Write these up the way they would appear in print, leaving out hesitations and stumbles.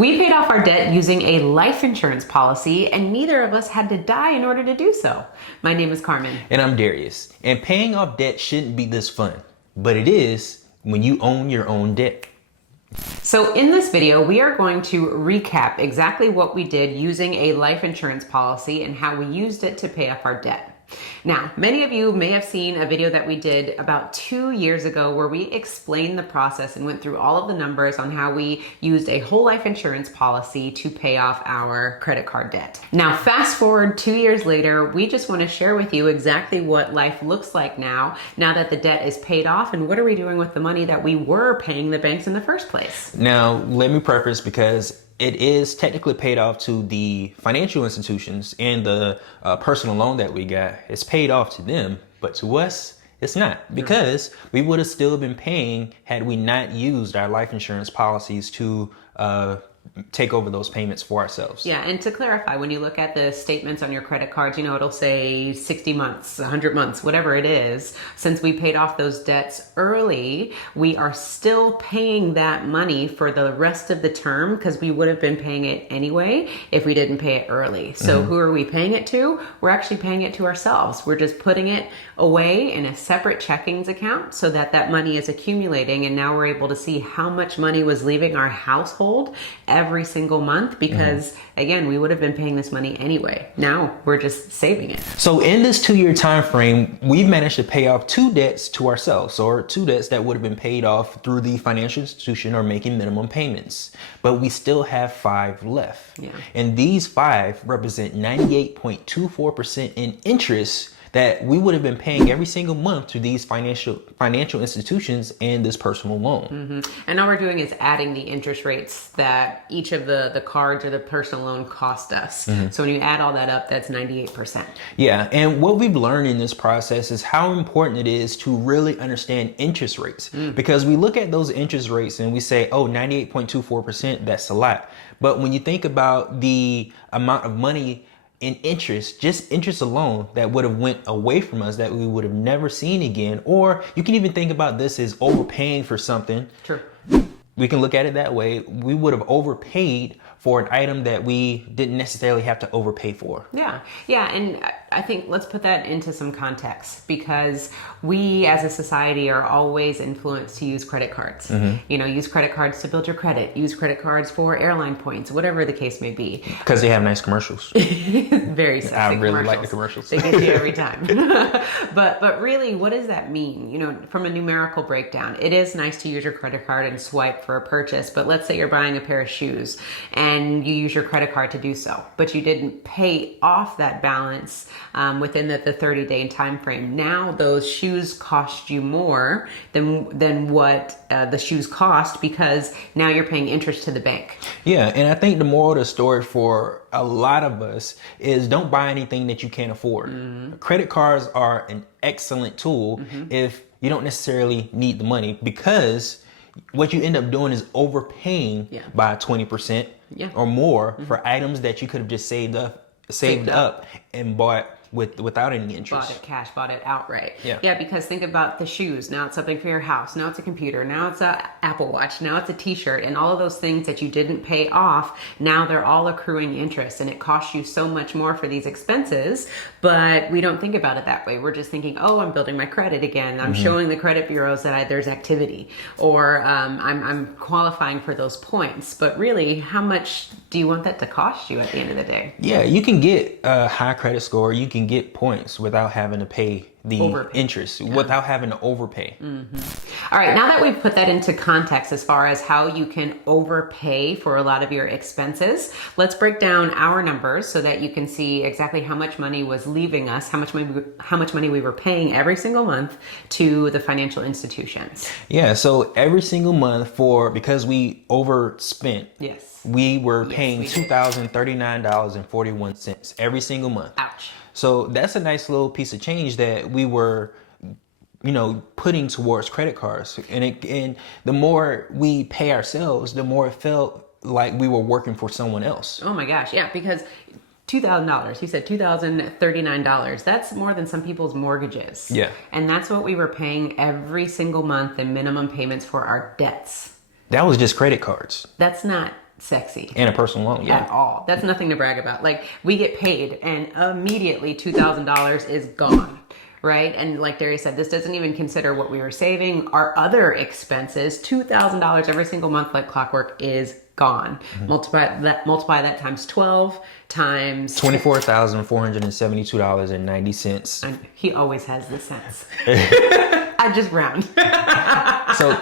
We paid off our debt using a life insurance policy, and neither of us had to die in order to do so. My name is Carmen. And I'm Darius. And paying off debt shouldn't be this fun, but it is when you own your own debt. So in this video, we are going to recap exactly what we did using a life insurance policy and how we used it to pay off our debt. Now, many of you may have seen a video that we did about 2 years ago where we explained the process and went through all of the numbers on how we used a whole life insurance policy to pay off our credit card debt. Now, fast forward 2 years later, we just want to share with you exactly what life looks like now that the debt is paid off, and what are we doing with the money that we were paying the banks in the first place. Now, let me preface, because it is technically paid off to the financial institutions, and the personal loan that we got is paid off to them, but to us, it's not, because we would have still been paying had we not used our life insurance policies to take over those payments for ourselves. Yeah, and to clarify, when you look at the statements on your credit cards, you know, it'll say 60 months, 100 months, whatever it is. Since we paid off those debts early, we are still paying that money for the rest of the term, because we would have been paying it anyway if we didn't pay it early. So who are we paying it to? We're actually paying it to ourselves. We're just putting it away in a separate checkings account so that that money is accumulating, and now we're able to see how much money was leaving our household every single month, because again, we would have been paying this money anyway. Now we're just saving it. So in this 2-year time frame, we've managed to pay off 2 debts to ourselves, or 2 debts that would have been paid off through the financial institution or making minimum payments. But we still have 5 left. Yeah. And these 5 represent 98.24% in interest that we would have been paying every single month to these financial institutions and this personal loan. And all we're doing is adding the interest rates that each of the cards or the personal loan cost us. So when you add all that up, that's 98%. Yeah, and what we've learned in this process is how important it is to really understand interest rates, because we look at those interest rates and we say, oh, 98.24%, that's a lot. But when you think about the amount of money in interest, just interest alone, that would have went away from us, that we would have never seen again. Or you can even think about this as overpaying for something. Sure. We can look at it that way. We would have overpaid for an item that we didn't necessarily have to overpay for. Yeah, and I think let's put that into some context, because we as a society are always influenced to use credit cards. You know, use credit cards to build your credit, use credit cards for airline points, whatever the case may be. Because they have nice commercials. Very sexy. I really like the commercials. They get you every time. But really, what does that mean? You know, from a numerical breakdown, it is nice to use your credit card and swipe for a purchase, but let's say you're buying a pair of shoes and you use your credit card to do so, but you didn't pay off that balance within the 30-day time frame. Now those shoes cost you more than what the shoes cost, because now you're paying interest to the bank. Yeah, and I think the moral of the story for a lot of us is don't buy anything that you can't afford. Credit cards are an excellent tool if you don't necessarily need the money, because what you end up doing is overpaying by 20% or more for items that you could have just saved up and bought without any interest. Bought it cash, bought it outright. Yeah, because think about the shoes. Now it's something for your house. Now it's a computer. Now it's an Apple Watch. Now it's a t-shirt, and all of those things that you didn't pay off, now they're all accruing interest, and it costs you so much more for these expenses, but we don't think about it that way. We're just thinking, oh, I'm building my credit again. I'm showing the credit bureaus that there's activity, or I'm qualifying for those points. But really, how much do you want that to cost you at the end of the day? Yeah, you can get a high credit score, you can get points without having to pay the interest, without having to overpay. All right, now that we've put that into context as far as how you can overpay for a lot of your expenses, let's break down our numbers so that you can see exactly how much money was leaving us, how much money we were paying every single month to the financial institutions. Yeah, so every single month, because we overspent, we were paying $2,039.41 every single month. Ouch. So that's a nice little piece of change that we were, putting towards credit cards. And the more we pay ourselves, the more it felt like we were working for someone else. Oh my gosh, yeah, because $2,000. You said $2,039. That's more than some people's mortgages. Yeah. And that's what we were paying every single month in minimum payments for our debts. That was just credit cards. That's not sexy And a personal loan, yeah. at all. That's nothing to brag about. Like, we get paid and immediately $2,000 is gone. Right? And like Darius said, this doesn't even consider what we were saving. Our other expenses, $2,000 every single month like clockwork is gone. Multiply that times 12 times $24,472.90. He always has the cents. I just round. So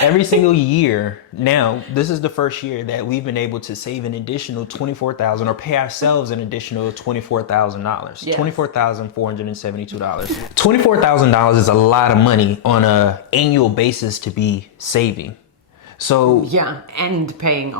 every single year now, this is the first year that we've been able to save an additional $24,000 or pay ourselves an additional $24,000. Yes. $24,472. $24,000 is a lot of money on an annual basis to be saving. So yeah, and paying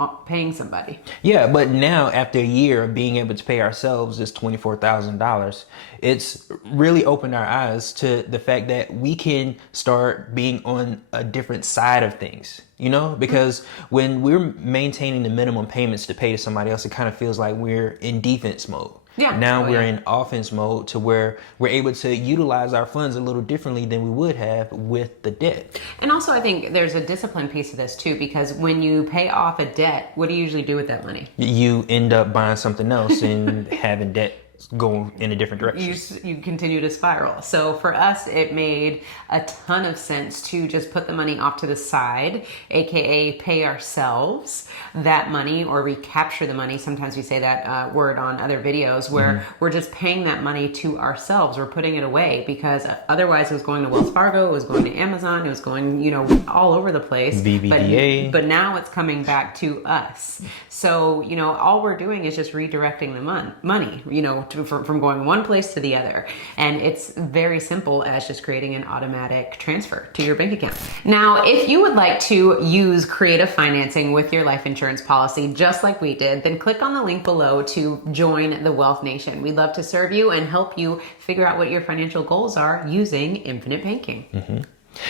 somebody. yeah, but now after a year of being able to pay ourselves this $24,000, it's really opened our eyes to the fact that we can start being on a different side of things, you know, because when we're maintaining the minimum payments to pay to somebody else, it kind of feels like we're in defense mode. Yeah. Now we're in offense mode to where we're able to utilize our funds a little differently than we would have with the debt. And also, I think there's a discipline piece of this too, because when you pay off a debt, what do you usually do with that money? You end up buying something else and having debt go in a different direction. You continue to spiral. So for us, it made a ton of sense to just put the money off to the side, aka pay ourselves that money or recapture the money. Sometimes we say that word on other videos where we're just paying that money to ourselves. We're putting it away because otherwise it was going to Wells Fargo, it was going to Amazon, it was going, you know, all over the place. BBVA. But now it's coming back to us. So, you know, all we're doing is just redirecting the money, you know, from going one place to the other. And it's very simple as just creating an automatic transfer to your bank account. Now, if you would like to use creative financing with your life insurance policy, just like we did, then click on the link below to join the Wealth Nation. We'd love to serve you and help you figure out what your financial goals are using infinite banking.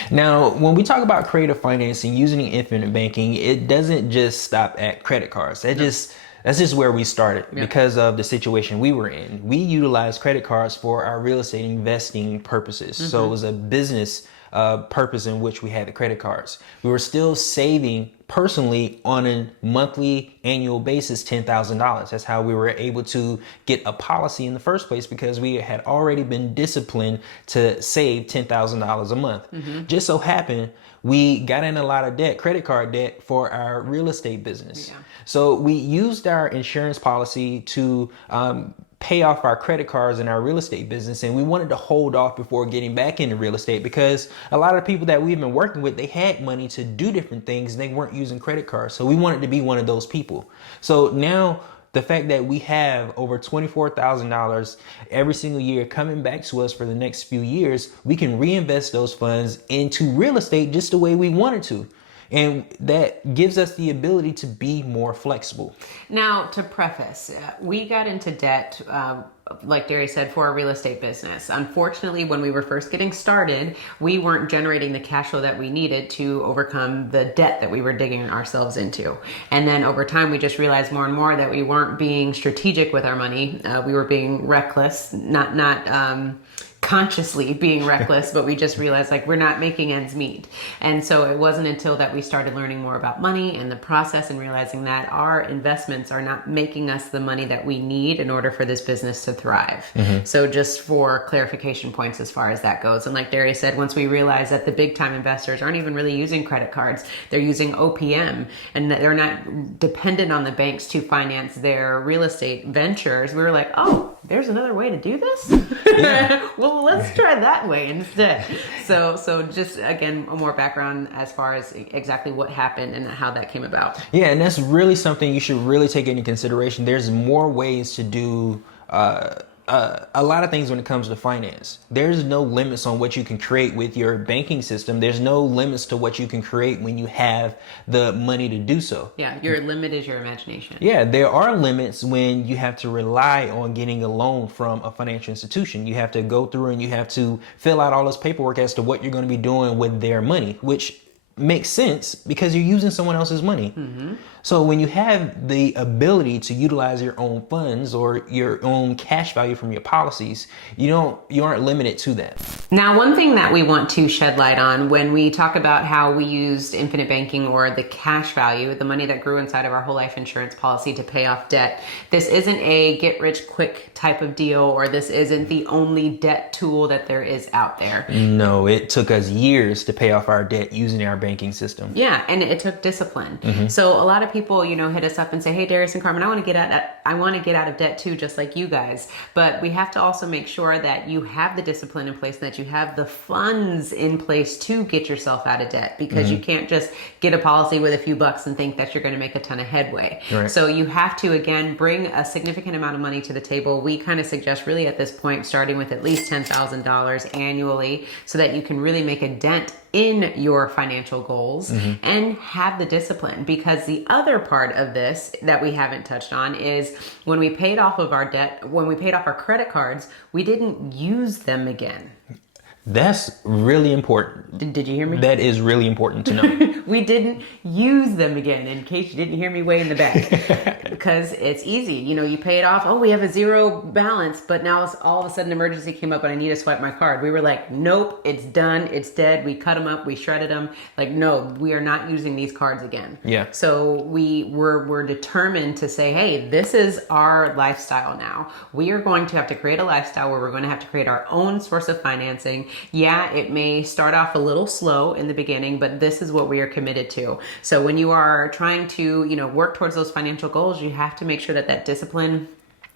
Now, when we talk about creative financing using infinite banking, it doesn't just stop at credit cards. That's just where we started because of the situation we were in. We utilized credit cards for our real estate investing purposes. So it was a business purpose in which we had the credit cards. We were still saving personally on a monthly annual basis $10,000. That's how we were able to get a policy in the first place, because we had already been disciplined to save $10,000 a month. Just so happened we got in a lot of debt, credit card debt, for our real estate business. So we used our insurance policy to pay off our credit cards in our real estate business, and we wanted to hold off before getting back into real estate because a lot of the people that we've been working with, they had money to do different things and they weren't using credit cards. So we wanted to be one of those people. So now the fact that we have over $24,000 every single year coming back to us for the next few years, we can reinvest those funds into real estate just the way we wanted to. And that gives us the ability to be more flexible. Now, to preface, we got into debt, like Darius said, for our real estate business. Unfortunately, when we were first getting started, we weren't generating the cash flow that we needed to overcome the debt that we were digging ourselves into. And then over time, we just realized more and more that we weren't being strategic with our money. We were being reckless, not consciously being reckless, but we just realized like we're not making ends meet. And so it wasn't until that we started learning more about money and the process and realizing that our investments are not making us the money that we need in order for this business to thrive. So just for clarification points as far as that goes. And like Darius said, once we realized that the big time investors aren't even really using credit cards, they're using OPM and that they're not dependent on the banks to finance their real estate ventures, we were like, oh, there's another way to do this? Well, let's try that way instead. So just again, more background as far as exactly what happened and how that came about. Yeah, and that's really something you should really take into consideration. There's more ways to do a lot of things when it comes to finance. There's no limits on what you can create with your banking system. There's no limits to what you can create when you have the money to do so. Yeah, your limit is your imagination. Yeah, there are limits when you have to rely on getting a loan from a financial institution. You have to go through and you have to fill out all this paperwork as to what you're going to be doing with their money, which makes sense because you're using someone else's money. So when you have the ability to utilize your own funds or your own cash value from your policies, you aren't limited to that. Now, one thing that we want to shed light on when we talk about how we used infinite banking or the cash value, the money that grew inside of our whole life insurance policy to pay off debt, this isn't a get rich quick type of deal, or this isn't the only debt tool that there is out there. No, it took us years to pay off our debt using our banking system. Yeah, and it took discipline. So a lot of people, hit us up and say, "Hey, Darius and Carmen, I want to get out of debt too, just like you guys." But we have to also make sure that you have the discipline in place, and that you have the funds in place to get yourself out of debt, because you can't just get a policy with a few bucks and think that you're going to make a ton of headway. Right. So you have to, again, bring a significant amount of money to the table. We kind of suggest really at this point starting with at least $10,000 annually, so that you can really make a dent in your financial goals and have the discipline. Because the other part of this that we haven't touched on is when we paid off of our debt, when we paid off our credit cards, we didn't use them again. That's really important. Did you hear me? That is really important to know. We didn't use them again, in case you didn't hear me way in the back. Because it's easy. You pay it off. Oh, we have a zero balance, but now all of a sudden emergency came up and I need to swipe my card. We were like, nope, it's done. It's dead. We cut them up. We shredded them. Like, no, we are not using these cards again. Yeah. So we're determined to say, hey, this is our lifestyle now. We are going to have to create a lifestyle where we're going to have to create our own source of financing. Yeah, it may start off a little slow in the beginning, but this is what we are committed to. So when you are trying to, work towards those financial goals, you have to make sure that discipline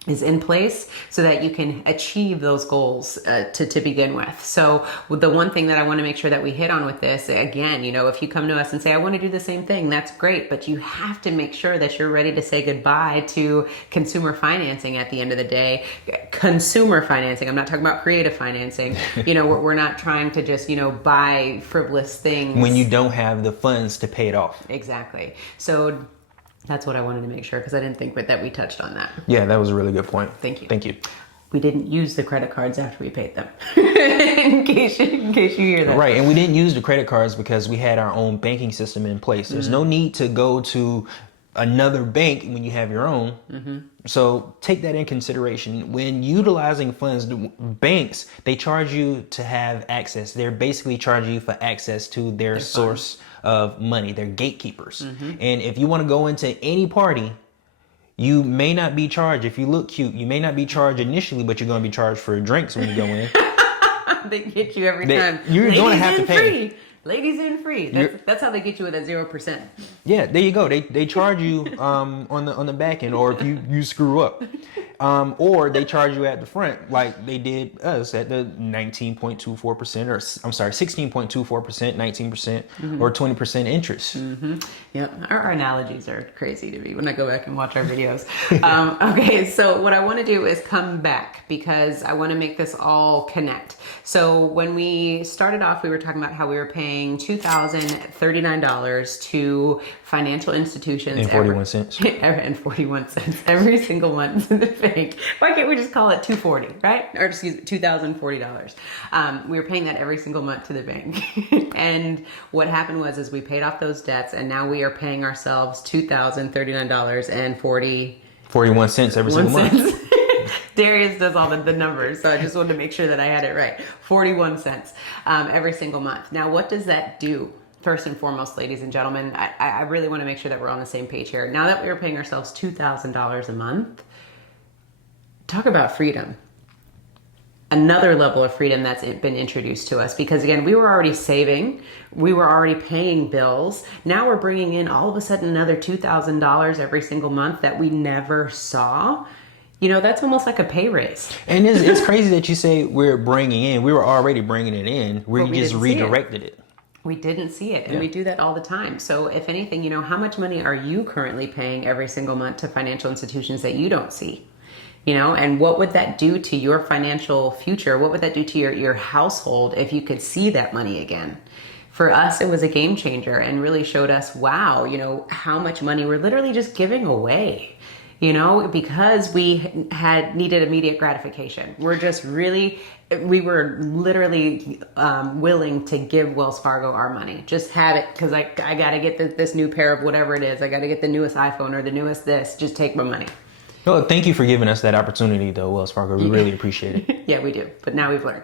is in place so that you can achieve those goals to begin with. So the one thing that I want to make sure that we hit on with this, again, if you come to us and say, I want to do the same thing, that's great, but you have to make sure that you're ready to say goodbye to consumer financing at the end of the day. Consumer financing, I'm not talking about creative financing. We're not trying to just, buy frivolous things. When you don't have the funds to pay it off. Exactly. So that's what I wanted to make sure, because I didn't think that we touched on that. Yeah, that was a really good point. Thank you. Thank you. We didn't use the credit cards after we paid them. in case you hear that. Right, and we didn't use the credit cards because we had our own banking system in place. There's no need to go to another bank when you have your own. So take that in consideration. When utilizing funds, banks, they charge you to have access. They're basically charging you for access to their source of money. They're gatekeepers. And if you want to go into any party, you may not be charged. If you look cute, you may not be charged initially, but you're going to be charged for drinks when you go in. They get you every time. You're going to have to pay. Free. Ladies in free. That's how they get you with that 0%. Yeah, there you go. They charge you on the back end, or if you screw up, or they charge you at the front, like they did us at the 19.24%, or I'm sorry, 16.24%, 19%, or 20% interest. Yep, our analogies are crazy to me when I go back and watch our videos. Okay, so what I want to do is come back, because I want to make this all connect. So when we started off, we were talking about how we were paying $2,039 to financial institutions. And 41 cents. And 41 cents every single month to the bank. Why can't we just call it $240, right? Or excuse me, $2,040. We were paying that every single month to the bank. And what happened was we paid off those debts, and now we are paying ourselves $2,039 and 41 cents every single month. Darius does all the numbers, so I just wanted to make sure that I had it right. 41 cents every single month. Now, what does that do? First and foremost, ladies and gentlemen, I really want to make sure that we're on the same page here. Now that we are paying ourselves $2,000 a month, talk about freedom. Another level of freedom that's been introduced to us, because again, we were already saving, we were already paying bills. Now we're bringing in all of a sudden another $2,000 every single month that we never saw. That's almost like a pay raise. And it's crazy that you say we're bringing in. We were already bringing it in. We just redirected it. We didn't see it. And we do that all the time. So if anything, how much money are you currently paying every single month to financial institutions that you don't see? And what would that do to your financial future? What would that do to your household if you could see that money again? For us, it was a game changer and really showed us, wow, how much money we're literally just giving away. you know, because we had needed immediate gratification. We were literally willing to give Wells Fargo our money. Just have it, because I got to get this new pair of whatever it is. I got to get the newest iPhone or the newest this. Just take my money. Well, thank you for giving us that opportunity, though, Wells Fargo. We really appreciate it. Yeah, we do. But now we've learned.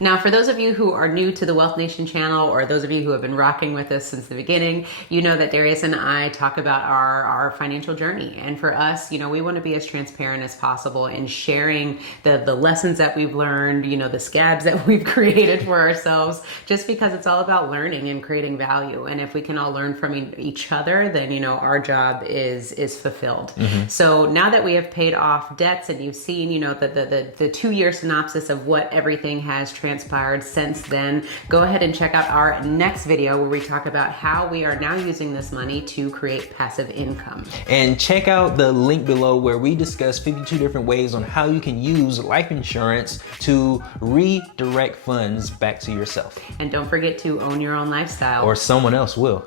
Now, for those of you who are new to the Wealth Nation channel, or those of you who have been rocking with us since the beginning, you know that Darius and I talk about our financial journey. And for us, you know, we want to be as transparent as possible in sharing the lessons that we've learned, you know, the scabs that we've created for ourselves, just because it's all about learning and creating value. And if we can all learn from each other, then, you know, our job is fulfilled. So now that we have paid off debts and you've seen, you know, the 2-year synopsis of what everything has transpired since then, go ahead and check out our next video where we talk about how we are now using this money to create passive income. And check out the link below where we discuss 52 different ways on how you can use life insurance to redirect funds back to yourself. And don't forget to own your own lifestyle. Or someone else will.